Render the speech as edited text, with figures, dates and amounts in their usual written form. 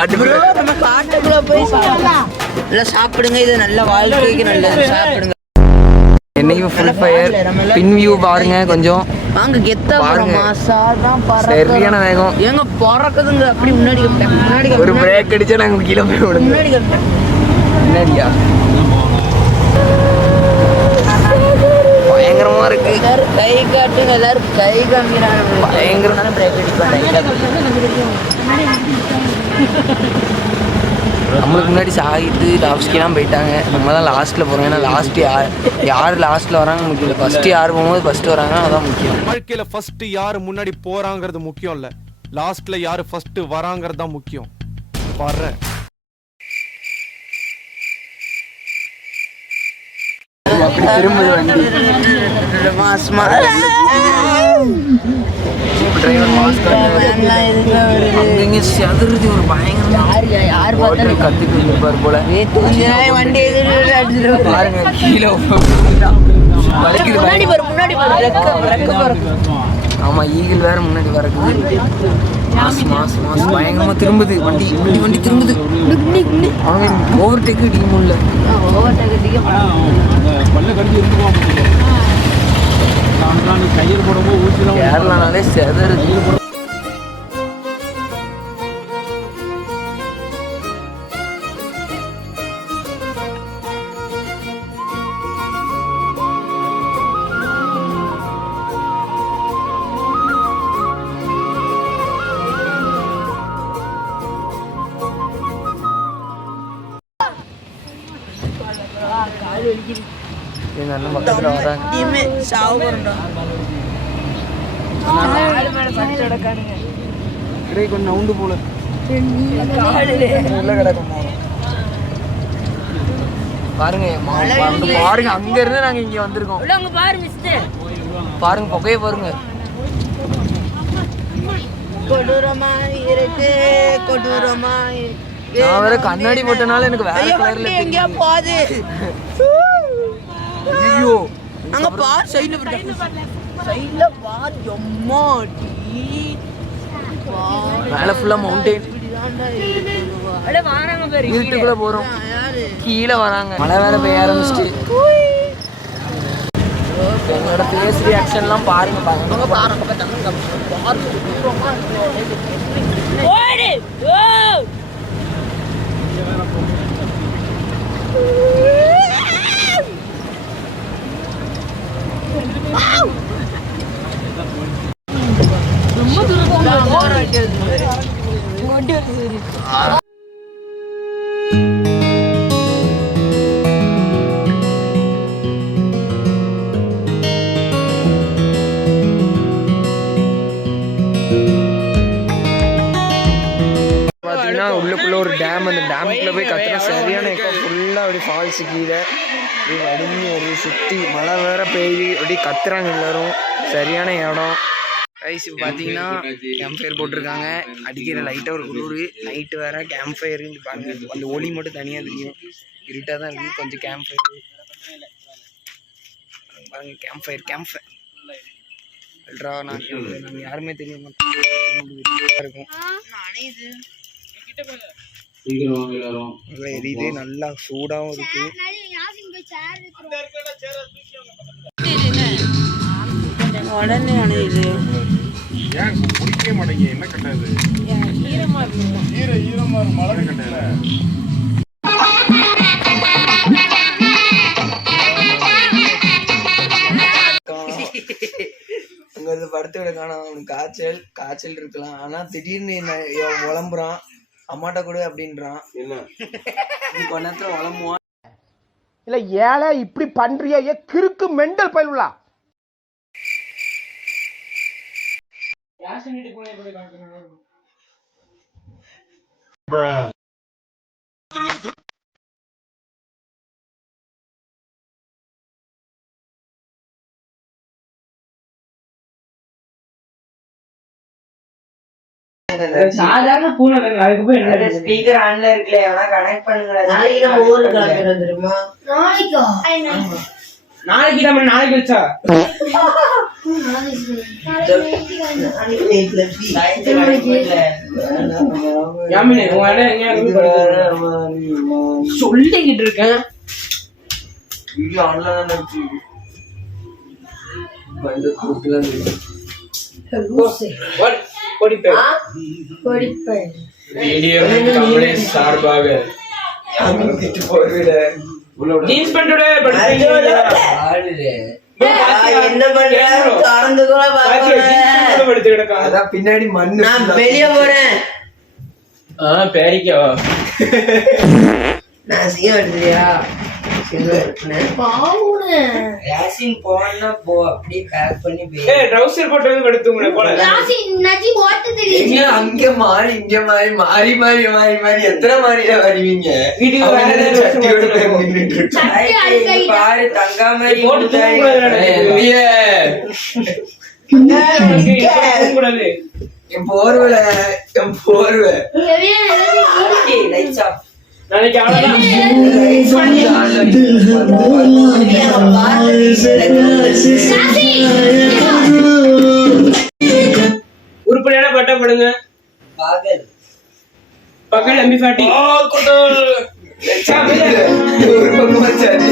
நம்ம காட்டுக்குள்ள போய் நல்லா சாப்பிடுங்க. இது நல்ல வாழ்க்கைக்கு நல்லது. சாப்பிடுங்க. என்னையும் ஃபுல் ஃபயர். பின் வியூ பாருங்க கொஞ்சம். வாங்க கெத்தா பாருங்க. மாசாதான் சரியான வேகம். ஏங்க பறக்குதுங்க. அப்படி முன்னாடி ஒரு பிரேக் அடிச்சா நாங்க கீழே போய் விடுங்க. முன்னாடியா பயங்கரமா இருக்கு. எல்லாரும் கை காட்டுங்க. எல்லாரும் கை காமிக்கிறாங்க. பயங்கரமான பிரேக் அடிப்பாங்க. நம்மளுக்கு முன்னாடி சாகிட்டு டாப்ஸ்கிலாம் போயிட்டாங்க. நம்ம தான் லாஸ்ட்டில் போகிறோம். ஏன்னா லாஸ்ட்டு யார் லாஸ்ட்டில் வராங்க முக்கியம் இல்லை. ஃபஸ்ட்டு யார் போகும்போது ஃபஸ்ட்டு வராங்க அதான் முக்கியம். வாழ்க்கையில் ஃபஸ்ட்டு யார் முன்னாடி போகிறாங்கிறது முக்கியம் இல்லை, லாஸ்ட்டில் யார் ஃபஸ்ட்டு வராங்கிறது தான் முக்கியம். வர்றேன் அப்படி திரும்ப டிரைவர் மாஸ்க் செதுறது ஒரு பயங்கரமா கத்திட்டு இருப்பாரு போல. வண்டி பாருங்க கீழே ஆமா ஈகிள் வேற முன்னாடி வரக்குது. மாஸ் மாஸ் மாஸ் பயங்கரமா திரும்புது வண்டி. வண்டி திரும்புது. அவங்க ஓவர்டேக் அடிக்க முடியல. கேரளானாலே செதறுது. எங்க அண்ணன் பக்கத்துல வராங்க. கொஞ்சம் நவுண்டு போல பாருங்க. பாருங்க அங்க இருந்து நாங்க இங்க வந்திருக்கோம். பாருங்க புகைய பாருங்க. கொடூரமா இருக்கு. கொடூரமா நான் வேற கண்ணாடி போட்டனால எனக்கு வேற கலர்ல எங்க போகுது. ஐயோ அங்க பார் சைடுல பார். எம்மாடி மேல ஃபுல்லா மவுண்டைன். இருட்டுக்குள்ள போறோம். கீழே வராங்க. மழை வேற பெய்ய ஆரம்பிச்சிட்டு. என்னோட ஃபேஸ் ரியாக்ஷன்லாம் பாருங்க. பார்த்தீங்கன்னா உள்ளுக்குள்ள ஒரு டேம். அந்த டேமுக்குள்ள போய் கத்துற சரியான எக்கம். ஃபுல்லாக அப்படி ஃபால்ஸு கீழே அப்படி வடிஞ்சு ஒரு சுற்றி மழை வேற பெய்யுது. அப்படி கத்துறாங்க எல்லாரும். சரியான இடம். ரைஸ் இப்போ பார்த்தீங்கன்னா கேம்ப் ஃபயர் போட்டிருக்காங்க. அடிக்கிற லைட்டாக ஒரு குளிர். நைட்டு வேறு கேம்ப் ஃபயர் பாருங்க. அந்த ஒளி மட்டும் தனியாக தெரியும். இருட்டாக தான் இருக்குது. கொஞ்சம் கேம்ப் ஃபயர் பாருங்க. கேம்ப் ஃபயர் அல்ட்ரா நாங்கள் யாருமே தெரிய மாட்டோம் இருக்கும். எரியுது. நல்லா சூடாகவும் இருக்கு. உடனே அணையுது. குடிக்கவே மாட்டேங்க. என்ன கட்டாது ஈரமா மழை கட்டல. அங்க படுத்து விட காணும். அவனுக்கு காய்ச்சல் இருக்கலாம். ஆனா திடீர்னு உளம்புறான். அம்மாட்ட கூட அப்படின்றான். என்ன கொஞ்ச நேரத்துல உளம்புவான். இல்ல ஏழை இப்படி பண்றிய கிறுக்கு மெண்டல் பயிலுலா. சாதாரண பூனை அதுக்கு போய் ஸ்பீக்கர் ஆன்ல இருக்குல்ல. எவனா கனெக்ட் பண்ணுங்க. நாளைக்கு நம்ம ஊருக்கு கிளம்பிடுறோம் தெரியுமா? நாளைக்கா? நாளைக்கு நம்ம நாளைக்கு வச்சா யாமினி உன் இடம் எங்க இருக்கு சொல்லிக்கிட்டு இருக்கேன் வீடியோ ஆன்லைன்ல இருக்கு வந்து கூட்டலாம் வீடியோ கம்பெனி சார்பாக ஜீன்ஸ் பேண்டோட என்ன பண்ற பின்னாடி மண்ணு நான் வெளிய போறேன் பேரிக்கவா நான் சீக்கிரம் எடுத்துறியா போ அப்படியே பேக் பண்ணி ட்ரவுசர் போட்டு எடுத்து போல அங்க மாறி இங்க மாறி மாறி மாறி மாறி மாறி எத்தனை மாறியா வருவீங்க பாரு தங்காம என் போர்வல என் போர்வை நாளைக்கு உருப்படியான பட்டா படுங்க பாகல் பக்கல் எம்பி பாட்டி ஒரு பக்கமா சரி